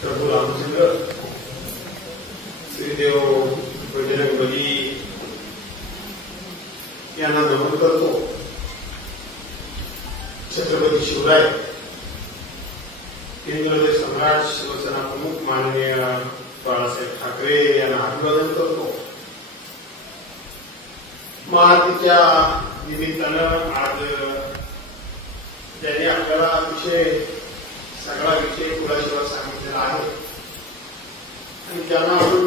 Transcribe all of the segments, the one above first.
प्रभू रामचंद्र श्रीदेव बजरंग बली यांना नमन करतो. छत्रपती शिवराय केंद्र सम्राट शिवसेना प्रमुख माननीय बाळासाहेब ठाकरे यांना अभिवादन करतो. महाआरतीच्या निमित्तानं आज ज्यांनी आपल्याला सगळा विषय पुढाशिवाय सांगितलेला आहे आणि ज्यांना आपण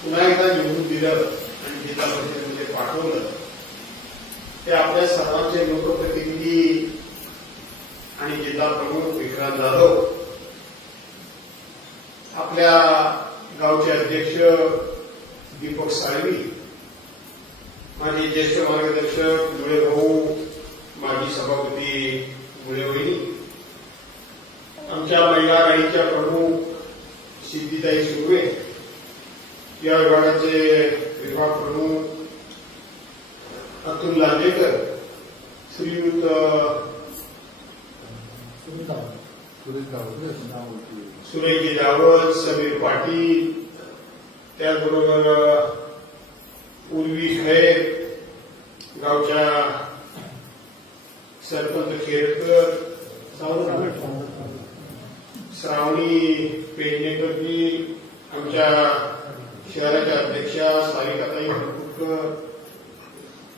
पुन्हा एकदा निवडून दिलं आणि जिल्हा परिषदेमध्ये पाठवलं ते आपल्या सर्वांचे लोकप्रतिनिधी आणि जिल्हा प्रमुख विक्रांत जाधव, आपल्या गावचे अध्यक्ष दीपक साळवी, माझे ज्येष्ठ मार्गदर्शक मुळे भाऊ, माजी सभापती मुळे वहिनी, आमच्या महिला आघाडीच्या प्रमुख सिद्धिताई सुर्वे, या विभागाचे विभाग प्रमुख अतुल लांजेकर, श्रीयुत सुरेशजी रावत, समीर पाटील, त्याचबरोबर उर्वी खैर, गावच्या सरपंच खेरकर, श्रावणी पेडणेकरजी, आमच्या शहराच्या अध्यक्षा सारिकाताई हरकुटकर,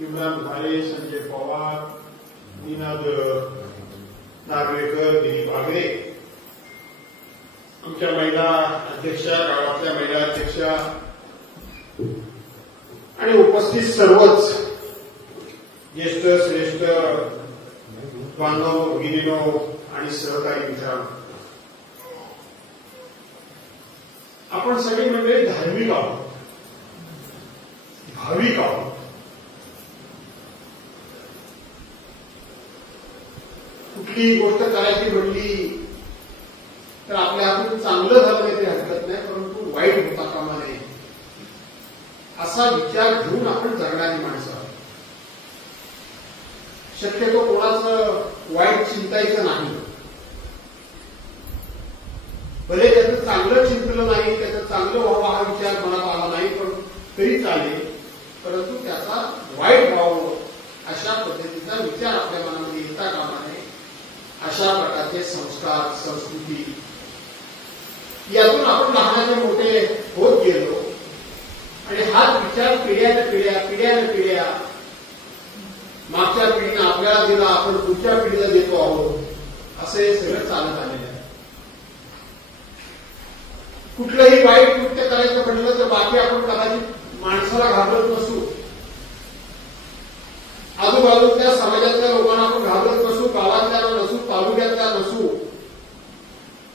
इम्रान भाले, संजय पवार, निनाद नार्वेकर, दिलीप आगरे, आमच्या महिला अध्यक्षा, गावातल्या महिला अध्यक्षा आणि उपस्थित सर्वच ज्येष्ठ श्रेष्ठ बांधव भगिनीनो आणि सहकारी मित्रांनो, आपण सगळे म्हणजे धार्मिक आहोत, भाविक आहोत. कुठली गोष्ट करायची म्हणली तर आपल्या हातून चांगलं झालं नाही तरी हरकत नाही, परंतु वाईट होता कामा नये असा विचार घेऊन आपण जगणारी माणसं आहोत. शक्यतो कोणाचं वाईट चिंतायचं नाही. भले त्याचं चांगलं चिंतलं नाही, त्याचं चांगलं व्हावं हा विचार मनात आला नाही पण तरी चालेल, परंतु त्याचा वाईट व्हावं अशा पद्धतीचा विचार आपल्या मनामध्ये येता कामा नये. अशा प्रकारचे संस्कार, संस्कृती यातून आपण लहानाचे मोठे होत गेलो आणि हाच विचार पिढ्याने पिढ्या मागच्या पिढीने आपल्याला दिला, आपण पुढच्या पिढीला देतो आहोत, असे सगळं चालत आलेलं आहे. कुठलंही वाईट कृत्य करायचं म्हटलं तर बाकी आपण कदाचित माणसाला घाबरत नसू, आजूबाजूच्या समाजातल्या लोकांना आपण घाबरत नसू, गावातल्या नसू, तालुक्यातल्या नसू,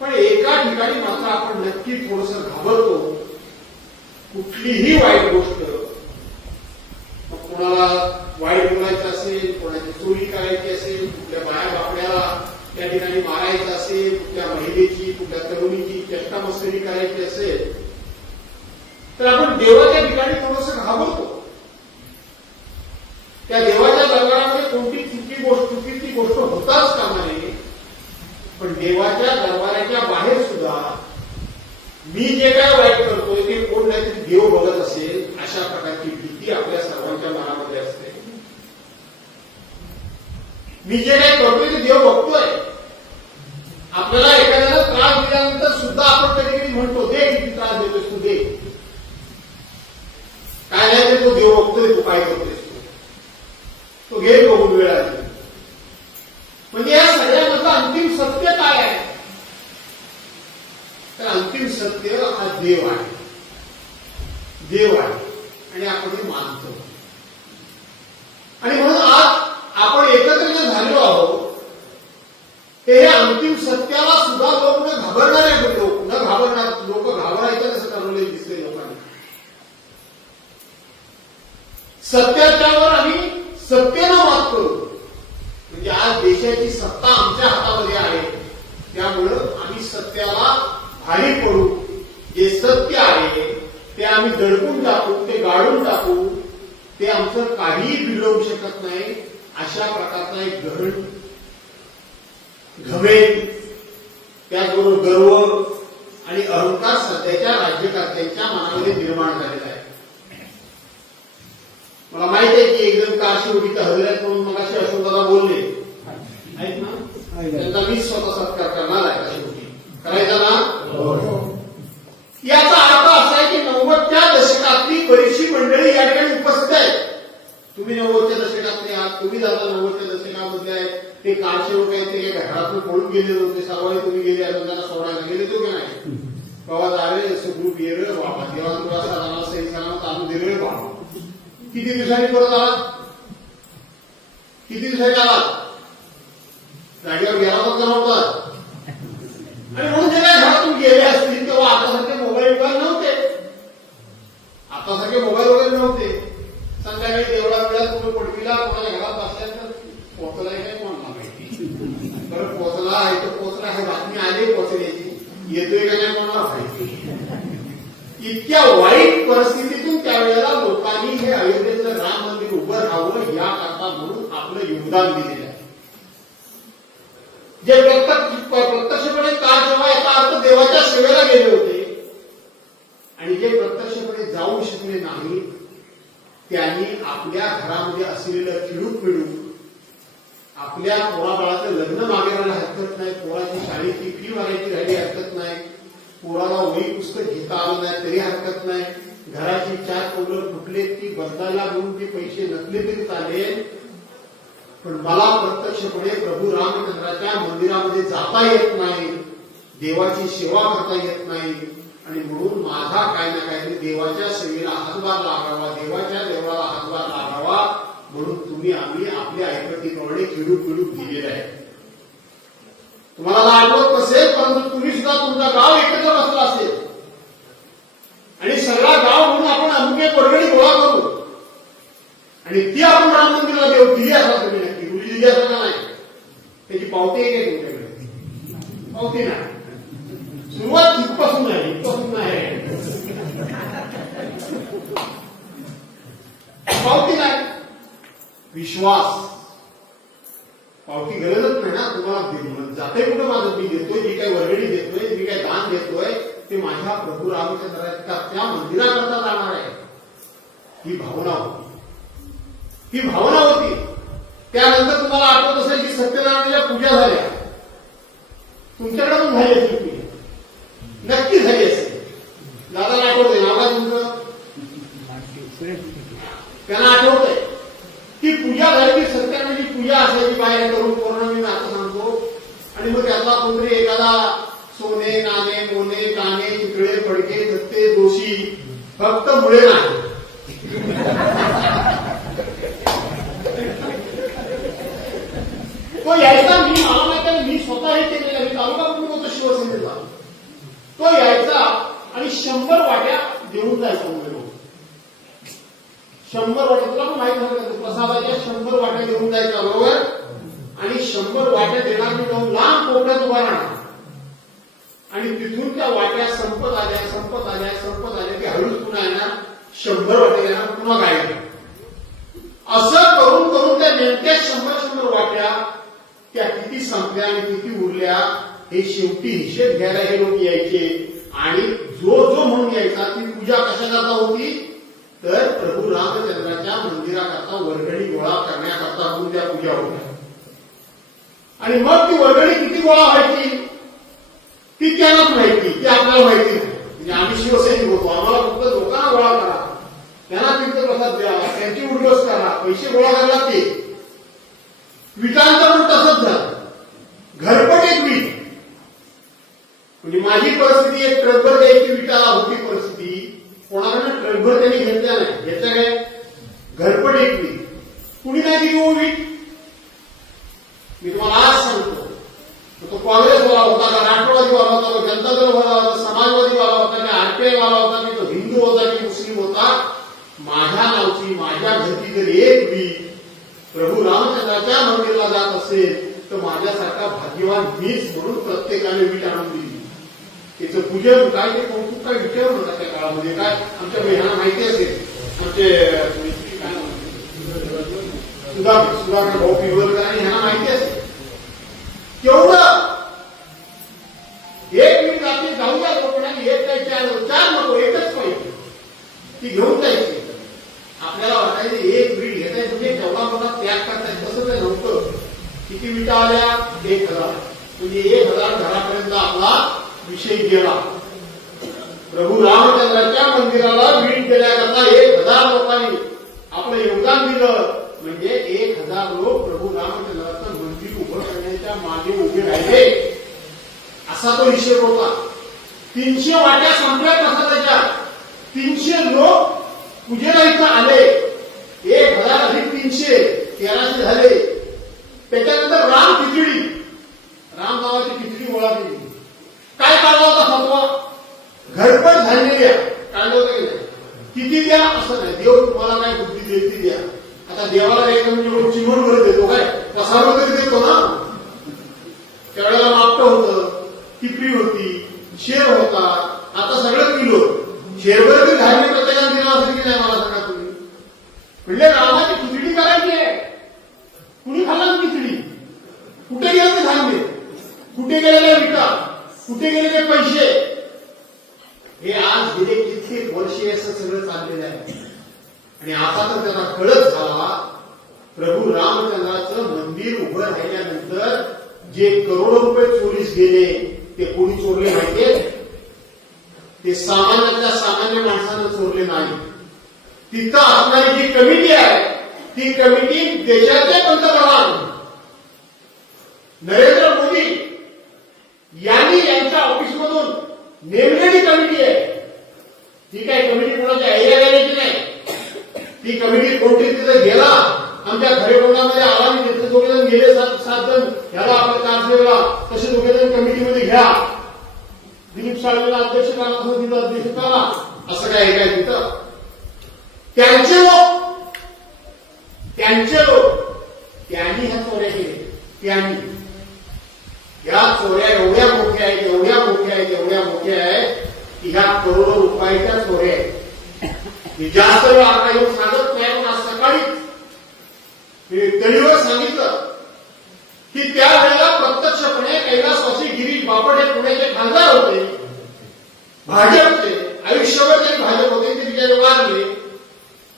पण एका ठिकाणी मात्र आपण नक्की थोडंसं घाबरतो. कुठलीही वाईट गोष्ट, कोणाला वाईट बोलायचं असेल, कोणाची चोरी करायची असेल, कुठल्या बाया बापड्याला त्या ठिकाणी मारायचं असेल, कुठल्या महिलेची, कुठल्या तरुणीची चेष्टामस्करी करायची असेल, तर आपण देवाच्या ठिकाणी थोडंसं घाबरतो. त्या देवाच्या दरबारामध्ये कोणती चुकीची गोष्ट होताच कामा नये, पण देवाच्या दरबाराच्या बाहेर सुद्धा मी जे काय वाईट करतोय ते कोण नाहीतरी देव बघत असेल अशा प्रकारची भीती आपल्या सर्वांच्या मनामध्ये असते. मी जे काय करतोय ते देव बघतोय. आपल्याला एखाद्याला त्रास दिल्यानंतर सुद्धा आपण कधी कधी म्हणतो, दे किती त्रास देतोय तू, दे. काय नाही ते तो देव बघतोय, तू काय करतोयस, तो घे बघून वेळ आली. म्हणजे या सगळ्यामधलं अंतिम सत्य काय आहे तर अंतिम सत्य हा देव आहे. देव आहे आणि आपण हे मानतो. आणि म्हणून आज आपण एकत्र जे झालो आहोत ते हे अंतिम सत्याला सुद्धा लोक न घाबरणारे लोक, न घाबरणार लोक घाबरायचं असं ठरवले दिसते लोकांनी. सत्याच्यावर आम्ही सत्तेनं मात करू. म्हणजे आज देशाची सत्ता आमच्या हातामध्ये आहे, त्यामुळं आम्ही सत्याला भारी पडू. जे सत्य आहे ते आम्ही दडपून टाकू, ते गाडून टाकू, ते आमचं काहीही बिघडवू शकत नाही. अशा प्रकारचा एक घमेंड, त्याचबरोबर गर्व अहंकार सध्याच्या राज्यकर्त्यांच्या मनामध्ये निर्माण झालेला आहे. मला माहित आहे की एकदम कारशी उडीत हजऱ्यात म्हणून मग असे अशोकदादा बोलले आहेत ना, त्यांचा मी स्वतः सत्कार करणार आहे. अशी गोष्टी करायचा ना. याचा अर्थ असा आहे की 90च्या दशकातली बरीचशी मंडळी या ठिकाणी उपस्थित आहेत. तुम्ही 90च्या दशकातले आहात, तुम्ही दादा 90च्या दशकामधले आहेत. ते कारसेवक आहेत, ते घरातून पळून गेले होते, सर्वांनी तुम्ही गेले अजून त्यांना सोडायला गेले तो की नाही बाबा झाले सुग्रुप येर बाबा तेव्हा तुला साधारण सही सलामत आणून दिले बाबा. किती दिवसांनी परत आलात, किती दिवसांनी आलात, गाडीवर गेला होता नव्हता. आणि म्हणून जे काय घरातून गेले असतील तेव्हा आतासारखे मोबाईल वगैरे नव्हते, आतासारखे मोबाईल वगैरे नव्हते. संध्याकाळी देवळा वेळा तुम्ही पडवीला कोणाच्या घरात बसल्यानंतर पोहोचलाय काय कोणाला माहिती, बरं पोहोचला आहे तर पोहोचला आहे, बातमी आली पोहोचण्याची, येतोय का नाही कोणाला माहिती. इतक्या वाईट परिस्थितीतून त्यावेळेला लोकांनी हे अयोध्येचं राम मंदिर उभं राहावं याकरता म्हणून आपलं योगदान दिलेलं आहे. जे प्रत्यक्षपणे कार जेव्हा याचा अर्थ देवाच्या सेवेला गेले होते आणि जे प्रत्यक्षपणे जाऊ शकले नाही त्यांनी आपल्या घरामध्ये असलेलं खिळूक पिळूक, आपल्या पोराबाळाचं लग्न मागायला हरकत नाही, पोराची शाळेची फी भरायची राहिली हरकत नाही, पोराला वही पुस्तक घेता आलं नाही तरी हरकत नाही, घराची 4 कौलं फुटले ती बदलायला म्हणून ते पैसे नसले तरी चालेल, पण मला प्रत्यक्षपणे प्रभू रामचंद्राच्या मंदिरामध्ये जाता येत नाही, देवाची सेवा करता येत नाही, आणि म्हणून माझा काय ना काहीतरी देवाच्या सेवेला हातभार लागावा, देवाच्या देवाला हातभार लागावा म्हणून तुम्ही आम्ही आपल्या ऐपतीप्रमाणे खिडूक दिलेलं आहे. तुम्हाला आठवत नसेल परंतु तुम्ही सुद्धा तुमचा गाव एकत्र बसला असेल आणि सगळा गाव म्हणून आपण अमुके वर्गणी गोळा करू आणि ती आपण राम मंदिराला देऊ दिली असा तुम्ही नक्की रुली दिली असं का नाही, त्याची पावती आहे काय तुमच्याकडे? पावती नाही. सुरुवात इथपासून आहे, इथपासून आहे, पावती नाही. विश्वास, पावती गरजच नाही ना तुम्हाला. जाते कुठं माझं मी देतोय, मी काय वर्गणी देतोय, मी काय दान देतोय ते माझ्या प्रभू रामचंद्राच्या त्या मंदिराकरता जाणार आहे. ही भावना होती, ही भावना होती. त्यानंतर तुम्हाला आठवत असेल की सत्यनारायणाच्या पूजा झाल्या, तुमच्याकडे पण झाली असेल पूजा, नक्की झाली असेल. दादाला आठवतंय नाव काय तुमचं? त्यांना आठवतंय ती पूजा झाली की सत्यनारायणाची पूजा असायची बाहेर करून पौर्णिमे आता सांगतो. आणि मग त्यातला कोणतरी एखादा सोने नाणे मोने काने चितळे फडके दत्ते दोषी फक्त मुळे नाही तो यायचा. मी मला माहिती आहे, मी स्वतः हे केलेलं आहे, तालुका प्रमुख होतो शिवसेनेचा. तो यायचा आणि 100 वाट्या देऊन जायचा. मुळे 100 वाट्या, तुला पण माहित झालं प्रसादाच्या 100 वाट्या देऊन जायचा बरोबर. आणि 100 वाट्या देणार मी जाऊन लांब कोपऱ्यात उभा राहणार आणि तिथून त्या वाट्या संपत आल्या की हळूच पुन्हा येणार, 100 वाट्या येणार, पुन्हा काय येणार. असं करून करून त्या नेमक्या 100 वाट्या त्या किती संपल्या आणि किती उरल्या हे शेवटी हिशेब घ्यायला हे लोक यायचे. आणि जो म्हणून यायचा ती पूजा कशाकरता होती तर प्रभू रामचंद्राच्या मंदिराकरता वर्गणी गोळा करण्याकरता म्हणून त्या पूजा होत्या. आणि मग ती वर्गणी किती गोळा व्हायची ती त्यांनाच माहिती, ती आपल्याला माहिती नाही. म्हणजे आम्ही शिवसैनिक होतो, आम्हाला फक्त लोकांना गोळा करा, त्यांना तीर्थप्रसाद द्यावा, त्यांची उद्योग करा, पैसे गोळा करायला लागते. विटांचं पण तसंच झालं. घरपट एक वीट, म्हणजे माझी परिस्थिती एक ट्रकभर द्यायची विटा होती परिस्थिती, कोणाकडनं ट्रकभर त्यांनी घेतल्या नाही. घेतल्या काय? घरपट एक वीट, कुणी नाही दिली हो वीट. मी तुम्हाला आज सांगतो, तो काँग्रेसवाला होता का, राष्ट्रवादीवाला होता का, जनता दलवाला होता, समाजवादीवाला होता की आरपीआयवाला होता की तो हिंदू होता की मुस्लिम होता, माझ्या नावची माझ्या घरची जर एक वीट प्रभू रामचंद्राच्या मंदिराला जात असेल तर माझ्यासारखा भाग्यवान मीच म्हणून प्रत्येकाने वीट आणून दिली. त्याचं पूजन काय ते कौतुक काय विचार होता त्या काळामध्ये. काय आमच्या बहिणांना माहिती असेल, आमचे सुधाकर भाऊ पिवळकर आणि ह्यांना माहिती असेल केवढं एक वीट रात्री जाऊया कोकणात काय 4 नको, एकच पाहिजे, ती घेऊन जायची. आपल्याला वाटायचं एक वीट घेताय म्हणजे तेवढा मोठा त्याग करताय, तसं काही नव्हतं. किती विटा आल्या? 1000. म्हणजे 1000 घरापर्यंत आपला विषय गेला. प्रभू रामचंद्राच्या मंदिराला वीट देण्याकरता 1000 लोकांनी आपलं योगदान दिलं. म्हणजे 1000 लोक प्रभू रामचंद्राचं मंदिर उभं करण्याच्या मागे उभे राहिले, असा तो हिशेब होता. 300 वाट्या संपल्या कसा त्याच्या, 300 लोक पूजेला इथं आले, 1000 अधिक 300 1300 झाले. त्याच्यानंतर राम खिचडी, राम नावाची खिचडी गोळा केली. काय काढला होता फतवा? घरपट धान्य द्या, काढलं होतं की नाही? किती द्या असं नाही, देव तुम्हाला काय बुद्धी देईल ती द्या. आता देवाला द्यायचं म्हणजे चिमण वर देतो काय, कसावर तरी देतो ना. त्यावेळेला मापटं होतं, टिपरी होती, शेर होता, आता सगळं किलो. शेरभर तरी धान्य प्रत्येकाने दिलं असेल की नाही मला सांगा तुम्ही. म्हणजे रामाची खिचडी करायची आहे. कुणी खाल्ला खिचडी? कुठे गेलं ते धान्य, कुठे गेलेले विटा, कुठे गेलेले पैसे? हे आज गेले कित्येक वर्षे असं सगळं चाललेलं आहे. आणि आता तर त्याला कळत झाला, प्रभू रामचंद्राचं मंदिर उभं राहिल्यानंतर जे करोडो रुपये चोरीस गेले ते कोणी चोरले माहितीये? ते सामान्यातल्या सामान्य माणसानं चोरले नाही. तिथं असणारी जी कमिटी आहे, ती कमिटी देशाचे पंतप्रधान नरेंद्र मोदी यांनी यांच्या ऑफिसमधून नेमलेली कमिटी आहे. ती काय कमिटी कोणाच्या ऐया गेल्याची नाही. ती कमिटी कोणती तिथे गेला, आमच्या खरेकोंडामध्ये आला, मी तिथे दोघेजण गेले, 7 जण, ह्याला आपण चार्ज दिला, तसे दोघेजण कमिटीमध्ये घ्या. दिलीप साळवेला अध्यक्ष करा, दिलं अध्यक्ष करा, असं काय काय तिथं. त्यांचे लोक त्यांनी ह्या चोऱ्या केल्या. या चोऱ्या एवढ्या मोठ्या आहेत, एवढ्या मोठ्या आहेत, एवढ्या मोठ्या आहेत की ह्या करोडो रुपयाच्या चोऱ्या आहेत. मी जास्त वेळ आता येऊन सांगत नाही, पण आज सकाळी तळीवर सांगितलं की त्यावेळेला प्रत्यक्षपणे कैलासवासी गिरीश बापट हे पुण्याचे खासदार होते, भाजपचे, आयुष्यभर त्यांनी भाजप होते, ते बिचारे वारले.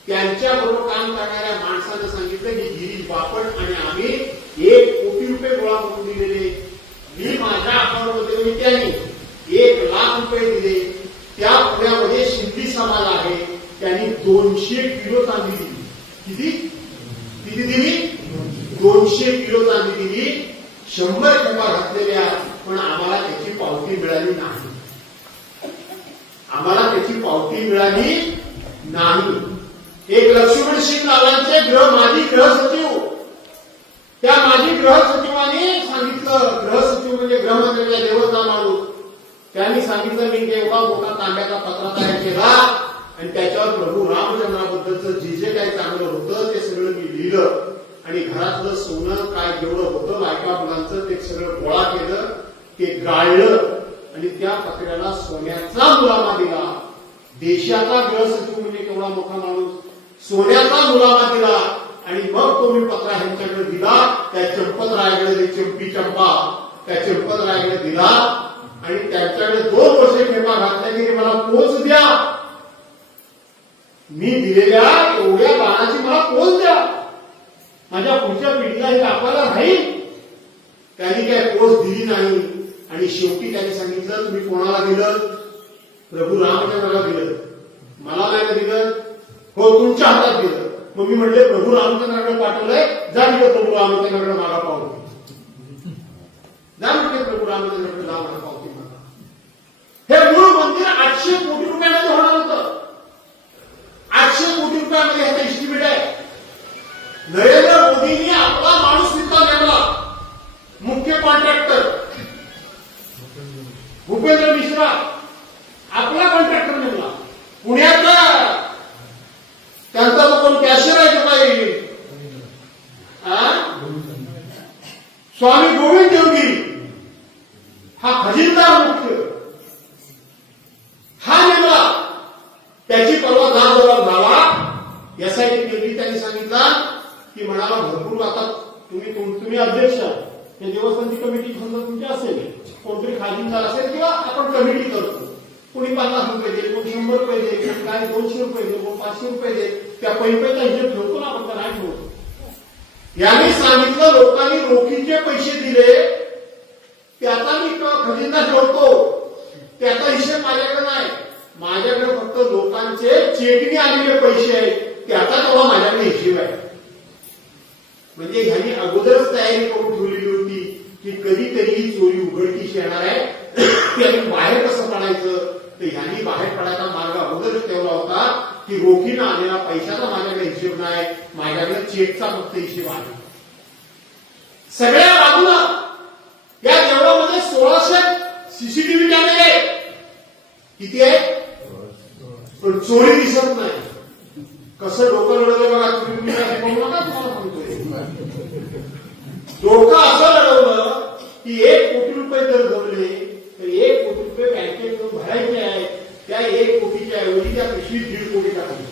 त्यांच्याबरोबर काम करणाऱ्या माणसानं सांगितलं की गिरीश बापट आणि आम्ही 1 कोटी रुपये गोळा करून दिलेले. मी माझ्या अकाउंटमध्ये मी त्यांनी 1 लाख रुपये दिले. त्या पुण्यामध्ये शिंदी समाज आहे, त्यांनी 200 किलो चांदी दिली. किती दिली? 200 किलो चांदी दिली. 100 खेपा घातलेल्या, पण आम्हाला त्याची पावती मिळाली नाही. आम्हाला त्याची पावती मिळाली नाही. एक लक्ष्मण सिंग नावांचे माजी गृहसचिव, त्या माजी गृहसचिवांनी सांगितलं, गृहसचिव म्हणजे गृहमंत्र्याच्या देवता माणूस, त्यांनी सांगितलं मी एवढा मोठा तांब्याचा पत्रा तयार केला आणि त्याच्यावर प्रभू रामचंद्राबद्दलचं जे काही चांगलं होतं ते सगळं मी लिहिलं आणि घरातलं सोनं काय जेवढं होतं बायका मुलांचं ते सगळं गोळा केलं, ते गाळलं आणि त्या पत्र्याला सोन्याचा मुलामा दिला. देशाचा गृहसचिव म्हणजे केवढा मोठा माणूस, सोन्याचा मुलामा दिला आणि मग तो मी पत्रा ह्यांच्याकडे दिला. त्या चंपतरायाकडे, चंपी चंपा, त्या चंपतरायाकडे दिला आणि त्यांच्याकडे 2 वर्ष खेपा घातल्या की मला पोच द्या, मी दिलेल्या एवढ्या बाणाची मला पोच द्या, माझ्या पुढच्या पिढीला हे दाखवायला राहील. त्यांनी काय पोच दिली नाही आणि शेवटी त्यांनी सांगितलं तुम्ही कोणाला दिलं? प्रभू रामचंद्राला दिलं. मला नाही दिलं? हो, तुमच्या हातात दिलं. मग मी म्हणले प्रभू रामचंद्राकडे पाठवलंय, जा तिथे प्रभू रामचंद्राकडे मागा पावती, जा म्हणजे प्रभू रामचंद्राकडे जा मागा पावती मागा. हे मूळ मंदिर 800 कोटी रुपयामध्ये होणार होतं. 800 कोटी रुपयामध्ये ह्याचा इस्टिमेट आहे. नरेंद्र मोदींनी आपला माणूस तिथं नेमला, मुख्य कॉन्ट्रॅक्टर भूपेंद्र मिश्रा आपला कॉन्ट्रॅक्टर नेमला. पुण्यातला त्यांचा तो कोण कॅशियर आहे का पाहिजे, स्वामी गोविंद देवगिरी हा खजिनदार मुख्य हा नेमला. त्याची परवा जबाब झाला. एसआयटी केली. त्यांनी सांगितलं की म्हणाला भरपूर आता तुम्ही अध्यक्ष, ते देवस्थानची कमिटी समजा तुमची असेल, कोणतरी खाजिनदार असेल किंवा आपण कमिटी करतो, कोणी 50 रुपये दे, कोणी 100 रुपये दे, कोणी काय 200 रुपये दे, कोणी 500 रुपये दे. त्या पैशाचा हिशोब ठेवतो ना आपण, नाही ठेवतो. यांनी सांगितलं लोकांनी रोखीचे पैसे दिले, त्याचा मी खजिना ठेवतो, त्याचा हिशेब माझ्याकडे नाही. माझ्याकडे फक्त लोकांचे चेकने आलेले पैसे आहेत, त्याचा तेव्हा माझ्याकडे हिशेब आहे. म्हणजे ह्यांनी अगोदरच तयारी करून ठेवलेली होती की कधीतरी ही चोरी उघडकीस येणार आहे, त्यांनी बाहेर कसं पडायचं. तर ह्यांनी बाहेर पडायचा मार्ग अगोदरच ठेवला होता की रोखीनं आलेला पैशाचा माझ्याकडे हिशेब नाही, माझ्याकडे चेकचा फक्त हिशेब आहे. सगळ्या बाजूला या देवळामध्ये 1600 सीसीटीव्ही कॅमेरे आहेत. किती आहे? पण चोरी दिसत नाही. कसं डोकं लढवलं बघा तुम्ही, बघू नका, तुम्हाला सांगतोय. डोकं असं लढवलं की 1 कोटी रुपये जर जमले तर 1 कोटी रुपये बँकेत भरायचे आहेत. त्या 1 कोटीच्या ऐवजी त्या पिशवीत 1.5 कोटी टाकले.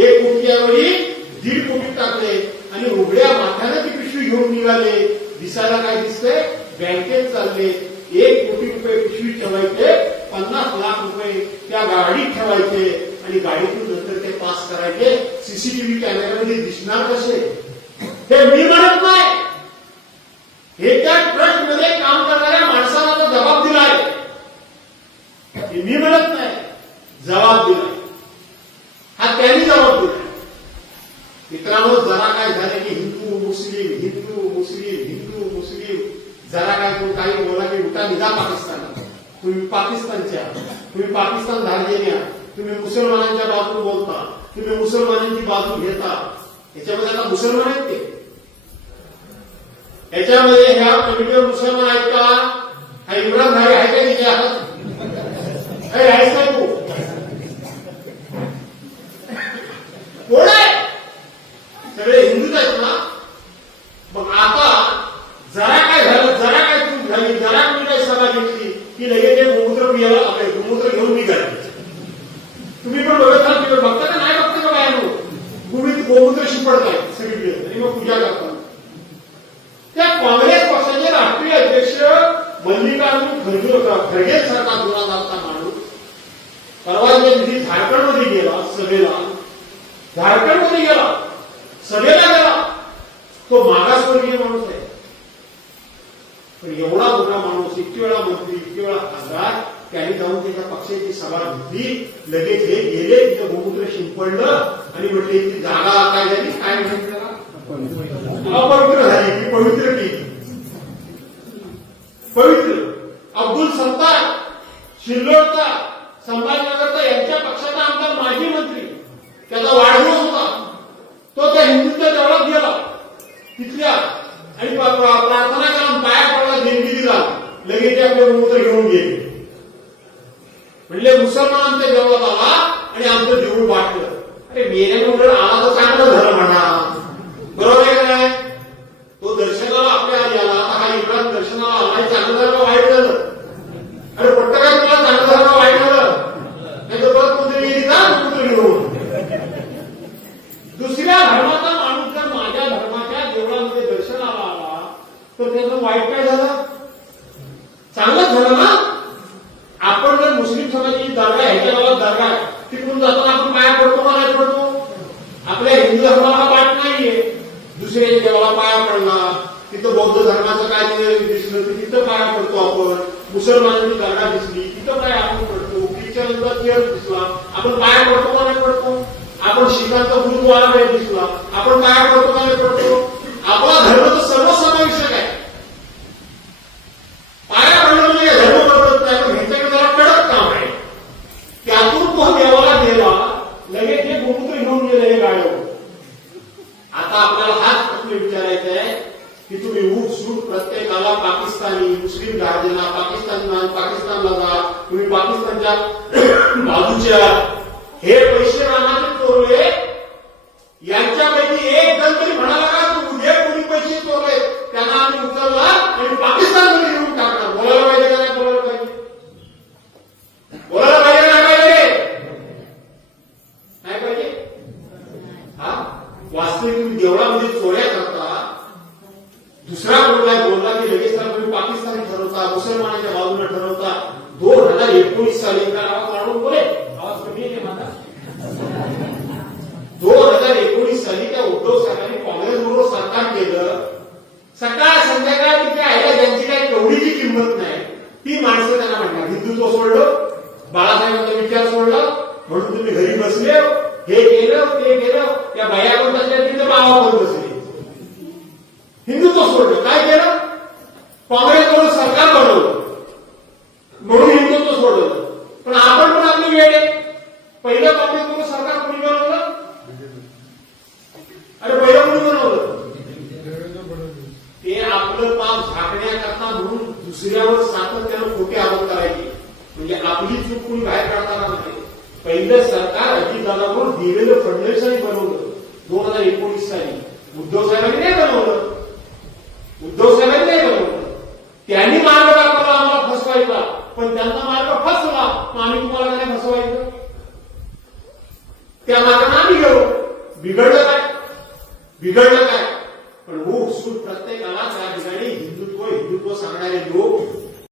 1 कोटीच्या ऐवजी 1.5 कोटी टाकले आणि उघड्या माथ्याने ती पिशवी घेऊन निघाले. दिसायला काय दिसतंय? बँकेत चालले. 1 कोटी रुपये पिशवी ठेवायचे, 50 लाख रुपये त्या गाडीत ठेवायचे आणि गाडीतून नंतर ते पास करायचे. सीसीटीव्ही कॅमेऱ्यामध्ये दिसणार कसे? हे मी म्हणत नाही, हे त्या ट्रस्टमध्ये काम करणाऱ्या माणसाला तो जबाब दिलाय. हे मी म्हणत नाही, जबाब दिलाय, हा त्यांनी जबाब दिलाय. मित्रांनो, जरा काय झालं की हिंदू मुस्लिम, हिंदू मुस्लिम, हिंदू मुस्लिम, जरा काय तो काही बोला की उठा निघा पाकिस्तान. तुम्ही पाकिस्तानच्या, तुम्ही पाकिस्तान धार्जिन्या, तुम्ही मुसलमानांच्या बाजून बोलता, तुम्ही मुसलमानांची बाजू घेता. याच्यामध्ये आता मुसलमान आहेत ते, याच्यामध्ये ह्या कमिटीवर मुसलमान आहेत का? हा इम्रान भाई आहे का तिच्या हातात? आहेस का तू? कोण आहे? सगळे हिंदूच आहेत ना. मग आता जरा काय झालं, जरा काय चूक झाली, जरा मी काय सभा घेतली की लगेच गोमूत्र पियाला आपले गोमूत्र घेऊन निघाले. तुम्ही पण बघत आहात, तुम्ही बघता का नाही बघता का बाहेर? भूमीत गोमूत्र शिपडताय सगळीकडे आणि मग पूजा करतात. त्या काँग्रेस पक्षाचे राष्ट्रीय अध्यक्ष मल्लिकार्जुन खरगे सारखा दुराचारचा माणूस परवाच्या दिवशी झारखंडमध्ये गेला सभेला, झारखंडमध्ये गेला सभेला गेला. तो मागासवर्गीय माणूस आहे, पण एवढा मोठा माणूस, इतकी वेळा मंत्री, इतकी वेळा खासदार, त्यांनी जाऊन त्याच्या पक्षाची सभा घेतली. लगेच हे गेले, तिथं गोमूत्र शिंपडलं आणि म्हटले ती जागा काय झाली, काय म्हटलं, अपवित्र झाली की पवित्र केली. पवित्र. अब्दुल सत्तार शिल्लोडचा, संभाजीनगरचा, यांच्या पक्षाचा आमदार माजी मंत्री, त्याचा वाढदिवस होता, तो त्या हिंदूच्या देवळात गेला तिथल्या आणि प्रार्थना करून पाया पडला, देणगी दिला. लगेच ते आपले गोमूत्र घेऊन गेले. म्हणले मुसलमानांच्या देवळात आला आणि आमचं देऊळ वाटलं. अरे मेरे मुलं आला तर चांगलं झालं म्हणा, बरोबर आहे का नाही? तो दर्शनाला आपल्या आला, हा इम्रान दर्शनाला आला, चांगलं झालं का वाईट झालं? अरे पट्ट काय तुला चांगलं झालं का वाईट झालं? नाही तर परत कोणतरी गेली जा गोमूत्र घेऊन. दुसऱ्या धर्माचा माणूस जर माझ्या धर्माच्या देवळामध्ये दर्शनाला आला तर त्याचं वाईट काय झालं? चांगलंच झालं ना. आपण जर मुस्लिम समाजाची दर्गा, ह्याच्या गावात दर्गा आहे, तिकडून जाताना आपण पाया पडतो का नाही पडतो? आपल्या हिंदू धर्माला पाठ नाहीये, दुसऱ्याच्या देवाला पाया पडला, तिथं बौद्ध धर्माचं काय दिसलं तर तिथं पाया पडतो आपण. मुसलमानांची दर्गा दिसली तिथं पाया आपण पडतो. ख्रिश्चनांचा चर्च दिसला आपण पाया पडतो का नाही पडतो? आपण शिखांचा गुरुद्वारा दिसला आपण पाया पडतो का नाही पडतो? आपला धर्म तर सर्वसमावेशक आहे. पाया पडलं म्हणजे धर्म बदलत नाही, पण ह्याच्याकडे जरा कडक काम आहे. त्यातून तो देवाला गेला, लगेच हे गोमूत्र घेऊन गेले हे गाड्यावर. आता आपल्याला हाच प्रश्न विचारायचा आहे की तुम्ही उठ सूट प्रत्येकाला पाकिस्तानी, मुस्लिम गार्जेनला पाकिस्तानला जा, तुम्ही पाकिस्तानच्या बाजूच्या, हे पैसे रामाचे चोरले, यांच्यापैकी एक जण तरी म्हणाला का तू उद्या कोणी पैसे चोरले त्यांना आम्ही उचलला आणि पाकिस्तानमध्ये घेऊन टाकणार. बोलायला पाहिजे का नाही बोलायला पाहिजे? बोलायला पाहिजे नाही पाहिजे? नाही पाहिजे. हा वास्तविक तुम्ही देवळामध्ये चोऱ्या करता, दुसरा बोलला की लगेच तुम्ही पाकिस्तानी ठरवता, मुसलमानाच्या बाजूने ठरवता. 2 2019 साली का आवाज वाढवून बोले, आवाज कमी आहे माझा. 2019 साली त्या उद्धव साहेबांनी काँग्रेस बरोबर सरकार केलं. सकाळ संध्याकाळ तिथे आयला ज्यांची काही तेवढीची किंमत नाही ती माणसं त्यांना म्हणतात हिंदुत्व सोडलं, बाळासाहेबांचा विचार सोडला म्हणून तुम्ही घरी बसले, हे केलं ते केलं. त्या बायावर बसल्या तिथे बाबावर बसले. हिंदुत्व सोडलं, काय केलं? काँग्रेस बरोबर सरकार बनवलं म्हणून हिंदुत्व सोडलं. पण आपण पण आपली वेळ आहे. पहिलं काँग्रेस बरोबर सरकार कोणी बनवलं? अरे पहिलं कोणी बनवलं? ते आपलं पाप झाकण्याकरता म्हणून दुसऱ्यावर सातत्यानं खोटे आरोप करायचे, म्हणजे आपली चूक कोणी बाहेर काढताना नाही. पहिलं सरकार अजितदादांवर दिलेलं फडणवीसांनी बनवलं 2019 साली. उद्धव साहेबांनी नाही बनवलं. उद्धव साहेबांनी नाही बनवलं. त्यांनी मार्ग दाखवला आम्हाला फसवायचा, पण त्यांचा मार्ग फसला. मग आम्ही तुम्हाला नाही फसवायचं. त्या मार्गाने आम्ही गेलो. बिघडलं काय? बिघडलं काय? पण हो सूट प्रत्येकाला त्या ठिकाणी हिंदुत्व सांगणारे लोक